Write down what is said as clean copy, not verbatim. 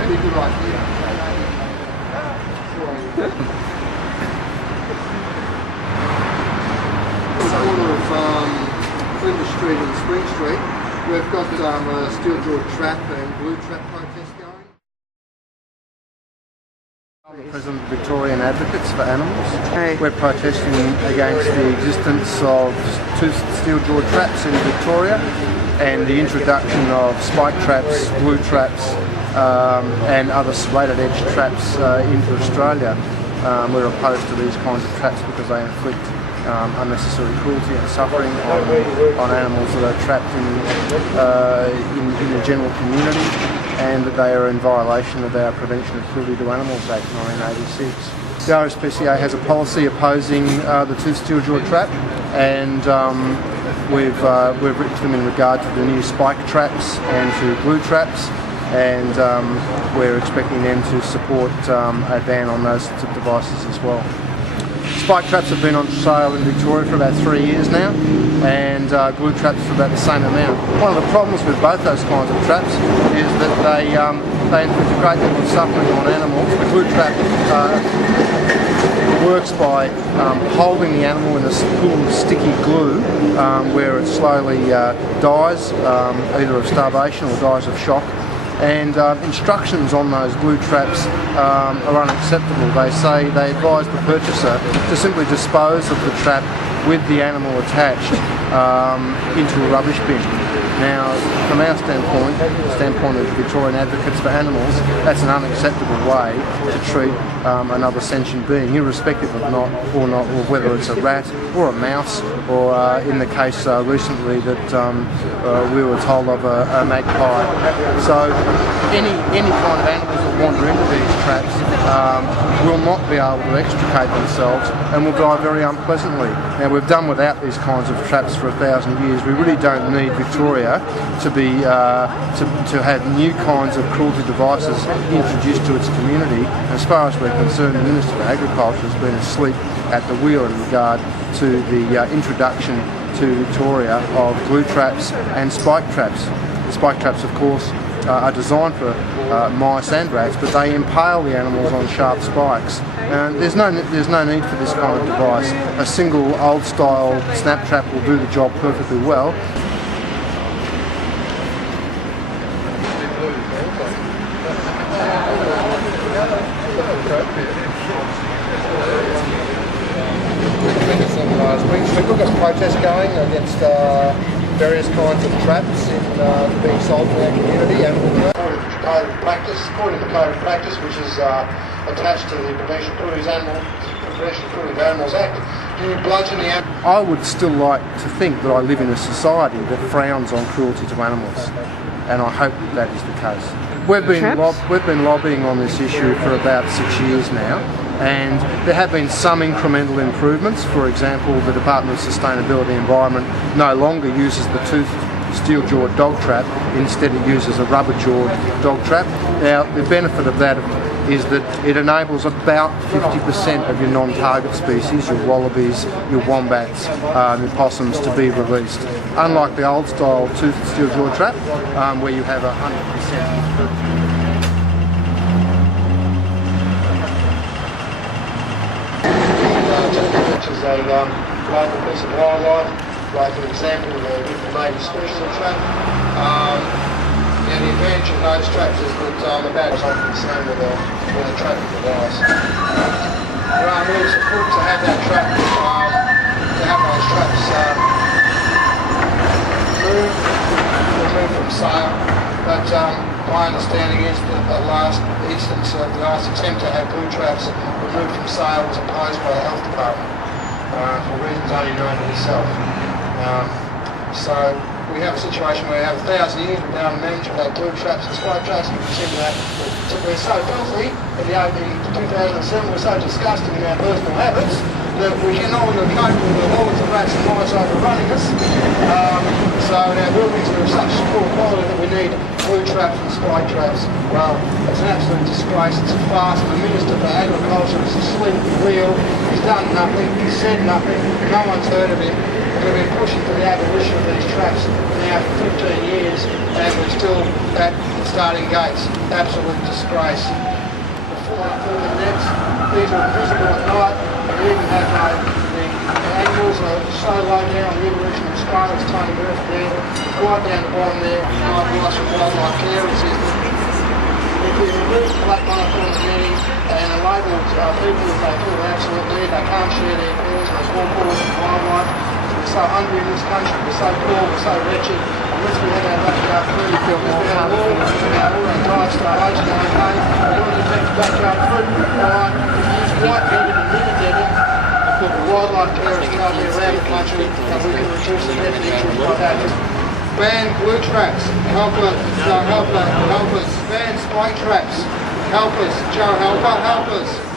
that'd be a good idea. Corner of Flinders Street and Spring Street, we've got a steel jaw trap and blue trap protest going. I'm the President of Victorian Advocates for Animals. Hey. We're protesting against the existence of two steel jaw traps in Victoria and the introduction of spike traps, blue traps and other serrated edge traps into Australia. We're opposed to these kinds of traps because they inflict unnecessary cruelty and suffering on animals that are trapped in the general community, and that they are in violation of our Prevention of Cruelty to Animals Act 1986. The RSPCA has a policy opposing the two steel jaw trap, and we've written to them in regard to the new spike traps and to blue traps, and we're expecting them to support a ban on those devices as well. Spike traps have been on sale in Victoria for about 3 years now, and glue traps for about the same amount. One of the problems with both those kinds of traps is that they inflict a great deal of suffering on animals. The glue trap works by holding the animal in a pool of sticky glue where it slowly dies, either of starvation or dies of shock. And instructions on those glue traps are unacceptable. They advise the purchaser to simply dispose of the trap with the animal attached into a rubbish bin. Now, from our standpoint, the standpoint of Victorian Advocates for Animals, that's an unacceptable way to treat another sentient being, irrespective of whether it's a rat or a mouse, or in the case recently that we were told of a magpie. So any kind of animals that wander into these traps will not be able to extricate themselves and will die very unpleasantly. Now, we've done without these kinds of traps for 1,000 years. We really don't need Victoria to be to have new kinds of cruelty devices introduced to its community. As far as we're concerned, the Minister for Agriculture has been asleep at the wheel in regard to the introduction to Victoria of glue traps and spike traps. The spike traps, of course, are designed for mice and rats, but they impale the animals on sharp spikes. And there's no need for this kind of device. A single old-style snap trap will do the job perfectly well. We've got protests going against various kinds of traps being sold in our community, and according to the Code of Practice, which is attached to the Prevention of Cruelty to Animals Act, you bludgeon the animal. I would still like to think that I live in a society that frowns on cruelty to animals, and I hope that is the case. We've been lobbying on this issue for about 6 years now, and there have been some incremental improvements. For example, the Department of Sustainability and Environment no longer uses the toothed steel-jawed dog trap. Instead, it uses a rubber-jawed dog trap. Now, the benefit of that is that it enables about 50% of your non-target species, your wallabies, your wombats, your possums, to be released. Unlike the old-style toothed steel-jawed trap, where you have 100%. Which is a local piece of wildlife, like an example of a native species of trap. And the advantage of those traps is that the bat is often the same with a trapping device. There are rules afoot to have that trap, to have those traps removed from sale. But my understanding is that the last instance, the last attempt to have glue traps removed from sale was opposed by the health department for reasons only known to itself. So we have a situation where we have 1,000 years without a mention of glue traps and spike traps, and we consider that we're so filthy in the opening 2007, we're so disgusting in our personal habits that we can no longer cope with the hordes of rats and mice overrunning us. So our buildings are of such poor quality that we need glue traps and spike traps. Well, it's an absolute disgrace. It's a farce. The Minister for Agriculture is asleep at the wheel. He's done nothing. He's said nothing. No one's heard of him. We've been pushing for the abolition of these traps now for 15 years, and we're still at the starting gates. Absolute disgrace. The nets, these are visible at night. We even have the angles are so low down the Aboriginal scale, it's tiny earth there, right down the bottom there, wildlife and wildlife care system. If we remove the black monochrome netting and enable people if they feel absolute need, they can't share their pairs, they fall forward with wildlife. We're so hungry in this country, we're so poor, we're so wretched. Unless we have our backyard food, we feel more comfortable, all our diet starvation, okay, we want to protect the backyard food, alright, if you use white netting and litter netting, put the wildlife carers out there around the country, and we can reduce the death injuries by that. Ban glue traps, help us, Joe, help us, ban spike traps, help us, Joe, help us.